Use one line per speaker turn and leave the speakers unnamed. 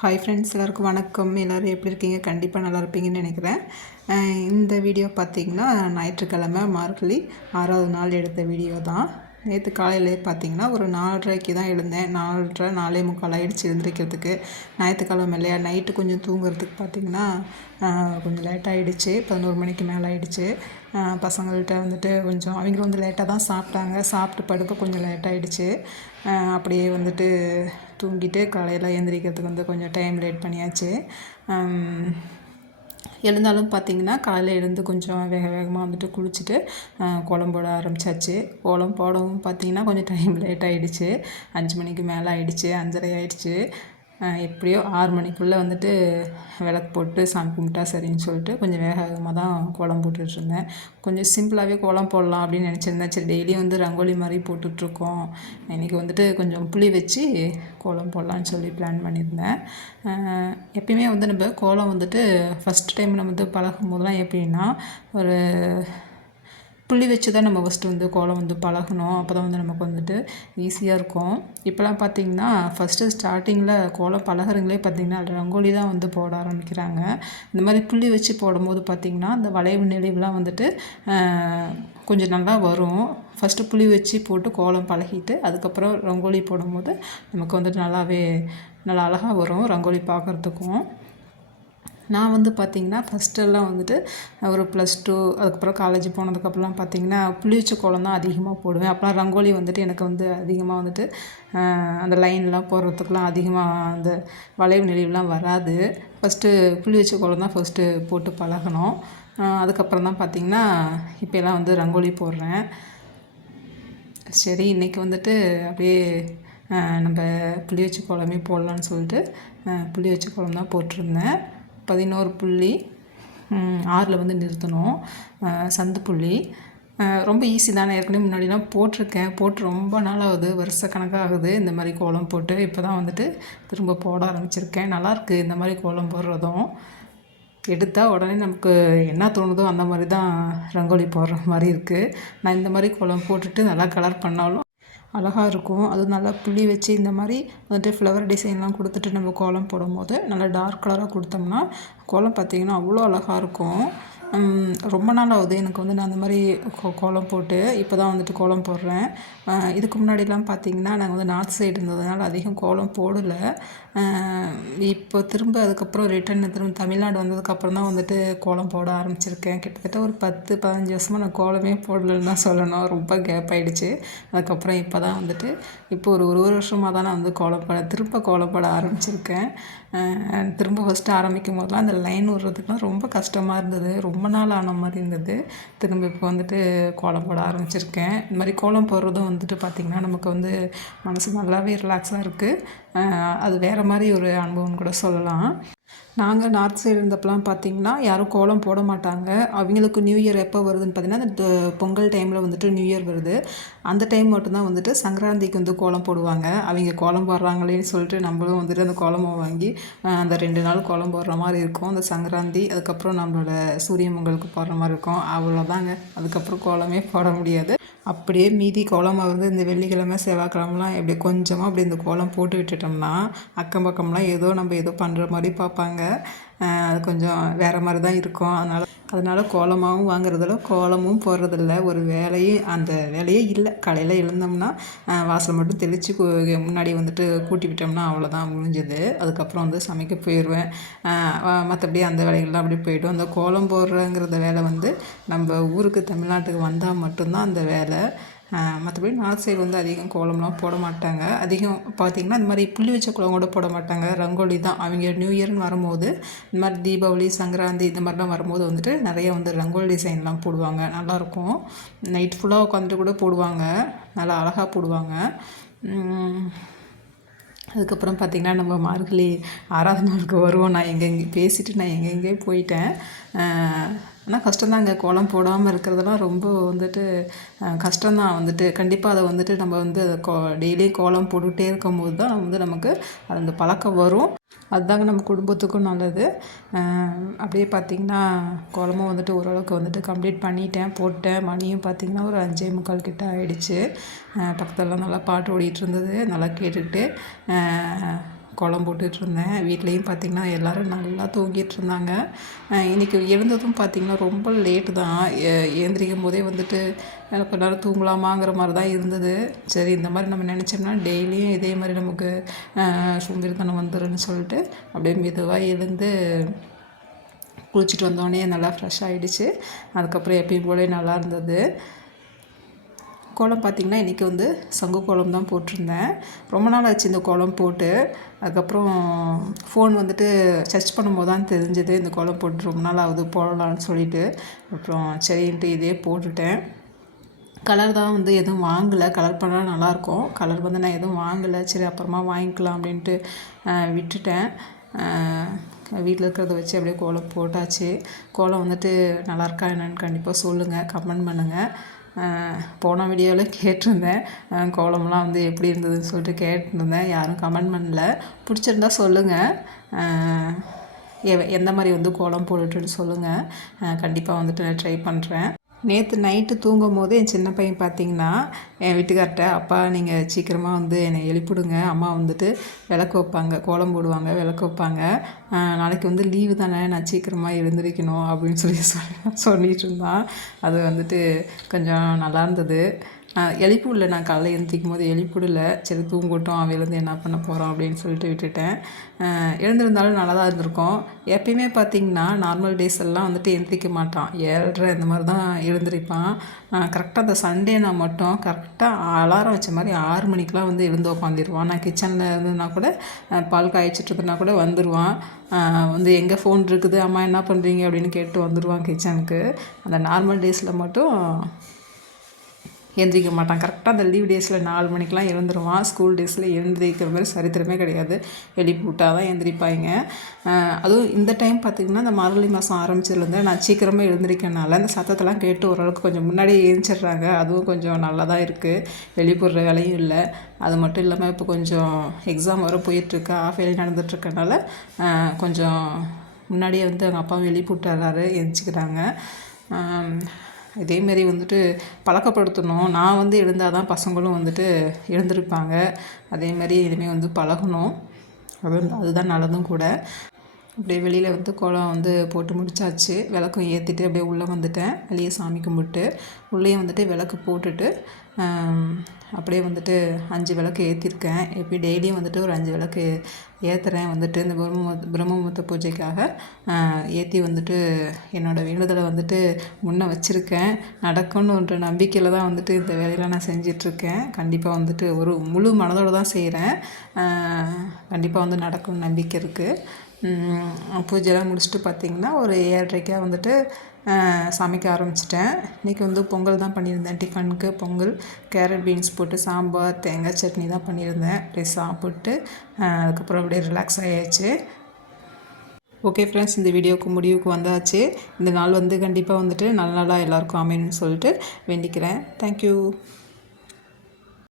Hi friends எல்லாருக்கும் வணக்கம். எல்லோரும் எப்படி இருக்கீங்க? கண்டிப்பாக நல்லா இருப்பீங்கன்னு நினைக்கிறேன். இந்த வீடியோ பார்த்தீங்கன்னா ஞாயிற்றுக்கிழமை மார்கழி ஆறாவது நாள் எடுத்த வீடியோ தான். நேற்று காலையிலே பார்த்தீங்கன்னா ஒரு நாலரைக்கு தான் எழுந்தேன். நாலரை நாலே முக்கால் ஆயிடுச்சு எழுந்திரிக்கிறதுக்கு. ஞாயிற்றுக்கிழமை இல்லையா? நைட்டு கொஞ்சம் தூங்குறதுக்கு பார்த்தீங்கன்னா கொஞ்சம் லேட் ஆகிடுச்சு பதினோரு மணிக்கு மேலே ஆகிடுச்சு பசங்கள்கிட்ட வந்துட்டு கொஞ்சம் அவங்க வந்து லேட்டாக தான் சாப்பிட்டாங்க. சாப்பிட்டு படுக்க கொஞ்சம் லேட் ஆகிடுச்சு அப்படியே வந்துட்டு தூங்கிட்டு காலையில் எழுந்திரிக்கிறதுக்கு வந்து கொஞ்சம் டைம் லேட் பண்ணியாச்சு. எழுந்தாலும் பார்த்தீங்கன்னா காலையில் எழுந்து கொஞ்சம் வேக வேகமாக வந்துட்டு குளிச்சுட்டு கோலம் போட ஆரம்பிச்சாச்சு. கோலம் போடவும் பார்த்தீங்கன்னா கொஞ்சம் டைம் லேட் ஆகிடுச்சு அஞ்சு மணிக்கு மேலே ஆகிடுச்சு அஞ்சரை ஆகிடுச்சு எப்படியோ ஆறு மணிக்குள்ளே வந்துட்டு விளக்கு போட்டு சாமி கும்பிட்டா சரின்னு சொல்லிட்டு கொஞ்சம் வேக வேகமாக தான் கோலம் போட்டுட்ருந்தேன். கொஞ்சம் சிம்பிளாகவே கோலம் போடலாம் அப்படின்னு நினச்சிருந்தேன். சரி டெய்லியும் வந்து ரங்கோலி மாதிரி போட்டுட்ருக்கோம். இன்றைக்கி வந்துட்டு கொஞ்சம் புளி வச்சு கோலம் போடலான்னு சொல்லி பிளான் பண்ணியிருந்தேன். எப்பயுமே வந்து நம்ம கோலம் வந்துட்டு ஃபஸ்ட் டைம் நம்ம வந்து பழகும் போதெல்லாம் எப்படின்னா ஒரு புள்ளி வச்சு தான் நம்ம ஃபஸ்ட்டு வந்து கோலம் வந்து பழகணும். அப்போ தான் வந்து நமக்கு வந்துட்டு ஈஸியாக இருக்கும். இப்போலாம் பார்த்தீங்கன்னா ஃபஸ்ட்டு ஸ்டார்டிங்கில் கோலம் பழகுறங்களே பார்த்தீங்கன்னா ரங்கோலி தான் வந்து போட ஆரம்பிக்கிறாங்க. இந்த மாதிரி புள்ளி வச்சு போடும்போது பார்த்திங்கன்னா அந்த வளைவு நெளிவுலாம் வந்துட்டு கொஞ்சம் நல்லா வரும். ஃபஸ்ட்டு புளி வச்சு போட்டு கோலம் பழகிட்டு அதுக்கப்புறம் ரங்கோலி போடும்போது நமக்கு வந்துட்டு நல்லாவே நல்லா அழகாக வரும் ரங்கோலி பார்க்குறதுக்கும் நான் வந்து பார்த்திங்கன்னா ஃபஸ்ட்டெல்லாம் வந்துட்டு ஒரு ப்ளஸ் டூ அதுக்கப்புறம் காலேஜ் போனதுக்கப்புறம்லாம் பார்த்திங்கன்னா புளிச்ச கோலம் தான் அதிகமாக போடுவேன். அப்போலாம் ரங்கோலி வந்துட்டு எனக்கு வந்து அதிகமாக வந்துட்டு அந்த லைன்லாம் போடுறதுக்குலாம் அதிகமாக அந்த வளைவு நெளிவுலாம் வராது. ஃபஸ்ட்டு புளி வச்ச கோலம் தான் ஃபஸ்ட்டு போட்டு பழகணும். அதுக்கப்புறம் தான் பார்த்திங்கன்னா இப்போலாம் வந்து ரங்கோலி போடுறேன். சரி இன்றைக்கி வந்துட்டு அப்படியே நம்ம புளி வச்ச குழம்பே போடலான்னு சொல்லிட்டு புளி வச்ச கோலம் தான் போட்டிருந்தேன். பதினோரு புள்ளி ஆறில் வந்து நிறுத்தணும். சந்து புள்ளி. ரொம்ப ஈஸி தானே ஏற்கனவே முன்னாடிலாம் போட்டிருக்கேன். போட்டு ரொம்ப நாள் ஆகுது வருஷ கணக்காகுது இந்த மாதிரி கோலம் போட்டு இப்போ தான் வந்துட்டு திரும்ப போட ஆரம்பிச்சிருக்கேன். நல்லாயிருக்கு இந்த மாதிரி கோலம் போடுறதும். எடுத்தால் உடனே நமக்கு என்ன தோணுதோ அந்த மாதிரி தான் ரங்கோலி போடுற மாதிரி இருக்குது நான் இந்த மாதிரி கோலம் போட்டுட்டு நல்லா கலர் பண்ணாலும் அழகாக இருக்கும். அது நல்லா புளி வச்சு இந்த மாதிரி வந்துட்டு ஃப்ளவர் டிசைன்லாம் கொடுத்துட்டு நம்ம கோலம் போடும்போது நல்லா டார்க் கலராக கொடுத்தோம்னா கோலம் பார்த்திங்கன்னா அவ்வளோ அழகாக இருக்கும். ரொம்ப நாள் ஆகுது. எனக்கு வந்து நான் அந்த மாதிரி கோ கோலம் போட்டு இப்போ தான் வந்துட்டு கோலம் போடுறேன். இதுக்கு முன்னாடிலாம் பார்த்தீங்கன்னா நாங்கள் வந்து நார்த் சைடு இருந்ததுனால அதிகம் கோலம் போடலை. இப்போ திரும்ப அதுக்கப்புறம் ரிட்டன் திரும்ப தமிழ்நாடு வந்ததுக்கப்புறம் தான் வந்துட்டு கோலம் போட ஆரம்பிச்சிருக்கேன். கிட்டத்தட்ட ஒரு பத்து பதினஞ்சு வருஷமாக நான் கோலமே போடலன்னு தான் சொல்லணும். ரொம்ப கேப் ஆகிடுச்சு அதுக்கப்புறம் இப்போ தான் வந்துட்டு இப்போ ஒரு ஒரு வருஷமாக தான் நான் வந்து கோலம் போட திரும்ப கோலம் போட ஆரம்பிச்சிருக்கேன். திரும்ப ஃபஸ்ட்டு ஆரம்பிக்கும் போதெல்லாம் அந்த லைன் விடுறதுக்குலாம் ரொம்ப கஷ்டமாக இருந்தது. ரொம்ப நாள் ஆன மாதிரி இருந்தது. திரும்ப இப்போ வந்துட்டு கோலம் போட ஆரம்பிச்சிருக்கேன். இந்த மாதிரி கோலம் போடுறதும் வந்துட்டு பார்த்திங்கன்னா நமக்கு வந்து மனசு நல்லாவே ரிலாக்ஸாக இருக்குது அது வேறு மாதிரி ஒரு அனுபவம்னு கூட சொல்லலாம். நாங்கள் நார்த் சைடு இருந்தப்பெல்லாம் பார்த்தீங்கன்னா யாரும் கோலம் போட மாட்டாங்க. அவங்களுக்கு நியூ இயர் எப்போ வருதுன்னு பார்த்தீங்கன்னா அந்த பொங்கல் டைமில் வந்துட்டு நியூ இயர் வருது. அந்த டைம் மட்டும்தான் வந்துட்டு சங்கராந்திக்கு வந்து கோலம் போடுவாங்க. அவங்க கோலம் போடுறாங்களேன்னு சொல்லிட்டு நம்மளும் வந்துட்டு அந்த கோலமாக வாங்கி அந்த ரெண்டு நாள் கோலம் போடுற மாதிரி இருக்கும். அந்த சங்கராந்தி அதுக்கப்புறம் நம்மளோட சூரிய பொங்கலுக்கு போடுற மாதிரி இருக்கும். அவ்வளோதாங்க அதுக்கப்புறம் கோலமே போட முடியாது. அப்படியே மீதி கோலமாக வந்து இந்த வெள்ளிக்கிழமை செவ்வாய்க்கிழமெலாம் எப்படி கொஞ்சமாக அப்படி இந்த கோலம் போட்டு விட்டுட்டோம்னா அக்கம் பக்கம்லாம் ஏதோ நம்ம ஏதோ பண்ணுற மாதிரி பார்ப்பாங்க. அது கொஞ்சம் வேறு மாதிரி தான் இருக்கும். அதனால் அதனால் கோலமாகவும் வாங்குறதில்ல கோலமும் போடுறதில்ல. ஒரு வேலையும் அந்த வேலையே இல்லை. காலையில் எழுந்தோம்னா வாசலை வாசல் மட்டும் தெளித்து முன்னாடி வந்துட்டு கூட்டி விட்டோம்னா அவ்வளோதான் முடிஞ்சது. அதுக்கப்புறம் வந்து சமைக்க போயிடுவேன் மற்றபடி அந்த வேலைகள்லாம் அப்படி போயிடும். அந்த கோலம் போடுறங்கிறத வேலை வந்து நம்ம ஊருக்கு தமிழ்நாட்டுக்கு வந்தால் மட்டும்தான் அந்த வேலை. மற்றபடி நார்த் சைடு வந்து அதிகம் கோலம்லாம் போட மாட்டாங்க. அதிகம் பார்த்திங்கன்னா இந்த மாதிரி புள்ளி வச்ச குளம் கூட போட மாட்டாங்க. ரங்கோலி தான். அவங்க நியூ இயர்னு வரும்போது இந்த மாதிரி தீபாவளி சங்கராந்தி இந்த மாதிரிலாம் வரும்போது வந்துட்டு நிறைய வந்து ரங்கோலி டிசைன்லாம் போடுவாங்க. நல்லாயிருக்கும் நைட் ஃபுல்லாக உட்காந்துட்டு கூட போடுவாங்க. நல்லா அழகாக போடுவாங்க. அதுக்கப்புறம் பார்த்திங்கன்னா நம்ம மார்கழி ஆறாவது நாளுக்கு வருவோம். நான் எங்கெங்கே பேசிட்டு நான் எங்கெங்கே போயிட்டேன். ஆனால் கஷ்டம்தாங்க. கோலம் போடாமல் இருக்கிறதெல்லாம் ரொம்ப வந்துட்டு அஹ், கஷ்டம்தான் வந்துட்டு. கண்டிப்பாக அதை வந்துட்டு நம்ம வந்து அதை கோ டெய்லியும் கோலம் போட்டுகிட்டே இருக்கும்போது தான் வந்து நமக்கு அந்த பழக்கம் வரும். அதுதாங்க நம்ம குடும்பத்துக்கும் நல்லது. அப்படியே பார்த்திங்கன்னா கோலமும் வந்துட்டு ஓரளவுக்கு வந்துட்டு கம்ப்ளீட் பண்ணிட்டேன் போட்டேன். மணியும் பார்த்திங்கன்னா ஒரு அஞ்சே முக்கால் கிட்ட ஆகிடுச்சு பக்கத்துலலாம் நல்லா பாட்டு ஓடிட்டு இருந்தது. நல்லா கேட்டுக்கிட்டு கோலம் போட்டுட்ருந்தேன். வீட்லேயும் பார்த்திங்கன்னா எல்லோரும் நல்லா தூங்கிட்டு இருந்தாங்க இன்னைக்கு எழுந்ததும் பார்த்திங்கன்னா ரொம்ப லேட்டு தான். ஏ- ஏந்திரிக்கும் போதே வந்துட்டு கொஞ்ச எல்லோரும் தூங்கலாமாங்கிற மாதிரி தான் இருந்தது. சரி இந்த மாதிரி நம்ம நினச்சோம்னா டெய்லியும் இதே மாதிரி நமக்கு அஹ், சோம்பேறித்தனம் வந்துடும்னு சொல்லிட்டு அப்படியே மெதுவாக எழுந்து குளிச்சுட்டு வந்தோடனே நல்லா ஃப்ரெஷ் ஆகிடுச்சு அதுக்கப்புறம் எப்பயும் போல நல்லா இருந்தது. கோலம் பார்த்திங்கன்னா இன்றைக்கி வந்து சங்கு கோலம் தான் போட்டிருந்தேன். ரொம்ப நாள் ஆச்சு இந்த கோலம் போட்டு. அதுக்கப்புறம் ஃபோன் வந்துட்டு சர்ச் பண்ணும்போது தான் தெரிஞ்சது இந்த கோலம் போட்டு ரொம்ப நாள் ஆகுது போடலான்னு சொல்லிட்டு. அப்புறம் சரின்ட்டு இதே போட்டுட்டேன். கலர் தான் வந்து எதுவும் வாங்கலை. கலர் பண்ணால் நல்லாயிருக்கும். கலர் வந்து நான் எதுவும் வாங்கலை. சரி அப்புறமா வாங்கிக்கலாம் அப்படின்ட்டு விட்டுட்டேன். வீட்டில் இருக்கிறத வச்சு அப்படியே கோலம் போட்டாச்சு. கோலம் வந்துட்டு நல்லாயிருக்கா என்னென்னு கண்டிப்பாக சொல்லுங்கள் கமெண்ட் பண்ணுங்கள் போன வீடியோவில் கேட்டிருந்தேன். கோலம்லாம் வந்து எப்படி இருந்ததுன்னு சொல்லிட்டு கேட்டிருந்தேன். யாரும் கமெண்ட் பண்ணல. பிடிச்சிருந்தா சொல்லுங்கள் எந்த மாதிரி வந்து கோலம் போட்டுட்டுன்னு சொல்லுங்கள் கண்டிப்பாக வந்துட்டு நான் ட்ரை பண்ணுறேன் நேற்று நைட்டு தூங்கும் போது என் சின்ன பையன் பார்த்தீங்கன்னா என் வீட்டுக்கார்ட்ட அப்பா நீங்கள் சீக்கிரமாக வந்து என்னை எழுப்பிடுங்க. அம்மா வந்துட்டு விளக்கு வைப்பாங்க. கோலம் போடுவாங்க விளக்கு வைப்பாங்க. நாளைக்கு வந்து லீவு தானே. நான் சீக்கிரமாக எழுந்திரிக்கணும். அப்படின்னு சொல்லி சொல்லி சொல்லிட்டு இருந்தான். அது வந்துட்டு கொஞ்சம் நல்லா இருந்தது. ஆஹ் எழுப்பி விடல நான் காலையில் எழுந்திரிக்கும் போது எழுப்பி விடல சரி தூங்கட்டும். அவன் எழுந்து என்ன பண்ண போகிறான் அப்படின்னு சொல்லிட்டு விட்டுட்டேன். எழுந்திருந்தாலும் நல்லா தான் இருந்திருக்கும். எப்பயுமே பார்த்தீங்கன்னா நார்மல் டேஸ் எல்லாம் வந்துட்டு எழுந்திரிக்க மாட்டான். ஏழரை இந்த மாதிரி தான் எழுந்திருப்பான். கரெக்டாக அந்த சண்டே நான் மட்டும் கரெக்டாக அலாரம் வச்ச மாதிரி ஆறு மணிக்கெலாம் வந்து எழுந்து உட்காந்துருவான் நான் கிச்சனில் இருந்ததுன்னா கூட பால் காய்ச்சிட்டு இருந்ததுனா கூட வந்துடுவான் வந்து எங்கே ஃபோன் இருக்குது? அம்மா என்ன பண்ணுறீங்க அப்படின்னு கேட்டு வந்துடுவான் கிச்சனுக்கு அந்த நார்மல் டேஸில் மட்டும் எந்திரிக்க மாட்டான். கரெக்டாக அந்த லீவ் டேஸில் நாலு மணிக்கெலாம் எழுந்துருவான். ஸ்கூல் டேஸில் எழுந்திரிக்கிற மாதிரி சரித்திரமே கிடையாது. எழுப்பி தான் எழுந்திரிப்பாங்க அதுவும் இந்த டைம் பார்த்திங்கன்னா இந்த மார்கழி மாதம் ஆரம்பிச்சதுலேருந்து நான் சீக்கிரமாக எழுந்திரிக்கனால அந்த சத்தத்தெல்லாம் கேட்டு ஓரளவுக்கு கொஞ்சம் முன்னாடி எழுந்திரிச்சிடுறாங்க அதுவும் கொஞ்சம் நல்லா தான் இருக்குது வெளிப்படுற வேலையும் இல்லை. அது மட்டும் இல்லாமல் இப்போ கொஞ்சம் எக்ஸாம் வர போயிட்டுருக்கு. ஆஃப் இயர்லி நடந்துட்டுருக்கனால கொஞ்சம் முன்னாடியே வந்து அவங்க அப்பாவும் எழுப்பி விட்டுறாரு. எழுந்திரிச்சிக்கிறாங்க இதேமாரி வந்துட்டு பழக்கப்படுத்தணும். நான் வந்து எழுந்தால் தான் பசங்களும் வந்துட்டு எழுந்திருப்பாங்க. அதேமாதிரி இனிமேல் வந்து பழகணும். அது அதுதான் நல்லதும் கூட. அப்படியே வெளியில் வந்து குளம் வந்து போட்டு முடிச்சாச்சு. விளக்கும் ஏற்றிட்டு அப்படியே உள்ளே வந்துட்டேன். வெளியே சாமி கும்பிட்டு உள்ளே வந்துட்டு விளக்கு போட்டுட்டு அப்படியே வந்துட்டு அஞ்சு விளக்கு ஏற்றிருக்கேன் எப்படி டெய்லியும் வந்துட்டு ஒரு அஞ்சு விளக்கு ஏற்றுறேன் வந்துட்டு இந்த பிரம்ம பிரம்மமுத்த பூஜைக்காக ஏற்றி வந்துட்டு என்னோடய வேண்டுதலை வந்துட்டு முன்ன வச்சுருக்கேன். நடக்கும்ன்ற நம்பிக்கையில் தான் வந்துட்டு இந்த வேலையெல்லாம் நான் செஞ்சிட்ருக்கேன். கண்டிப்பாக வந்துட்டு ஒரு முழு மனதோடு தான் செய்கிறேன் கண்டிப்பாக வந்து நடக்கும்னு நம்பிக்கை இருக்குது பூஜைலாம் முடிச்சுட்டு பார்த்திங்கன்னா ஒரு ஏழரைக்காக வந்துட்டு சமைக்க ஆரம்பிச்சிட்டேன். இன்றைக்கி வந்து பொங்கல் தான் பண்ணியிருந்தேன். டிஃபனுக்கு பொங்கல் கேரட் பீன்ஸ் போட்டு சாம்பார் தேங்காய் சட்னி தான் பண்ணியிருந்தேன். அப்படியே சாப்பிட்டு அதுக்கப்புறம் அப்படியே ரிலாக்ஸ் ஆகியாச்சு ஓகே ஃப்ரெண்ட்ஸ் இந்த வீடியோவுக்கு முடிவுக்கு வந்தாச்சு. இந்த நாள் வந்து கண்டிப்பாக வந்துட்டு நல்ல நாளாக எல்லாருக்கும் அமையணும்னு சொல்லிட்டு வேண்டிக்கிறேன். தேங்க்யூ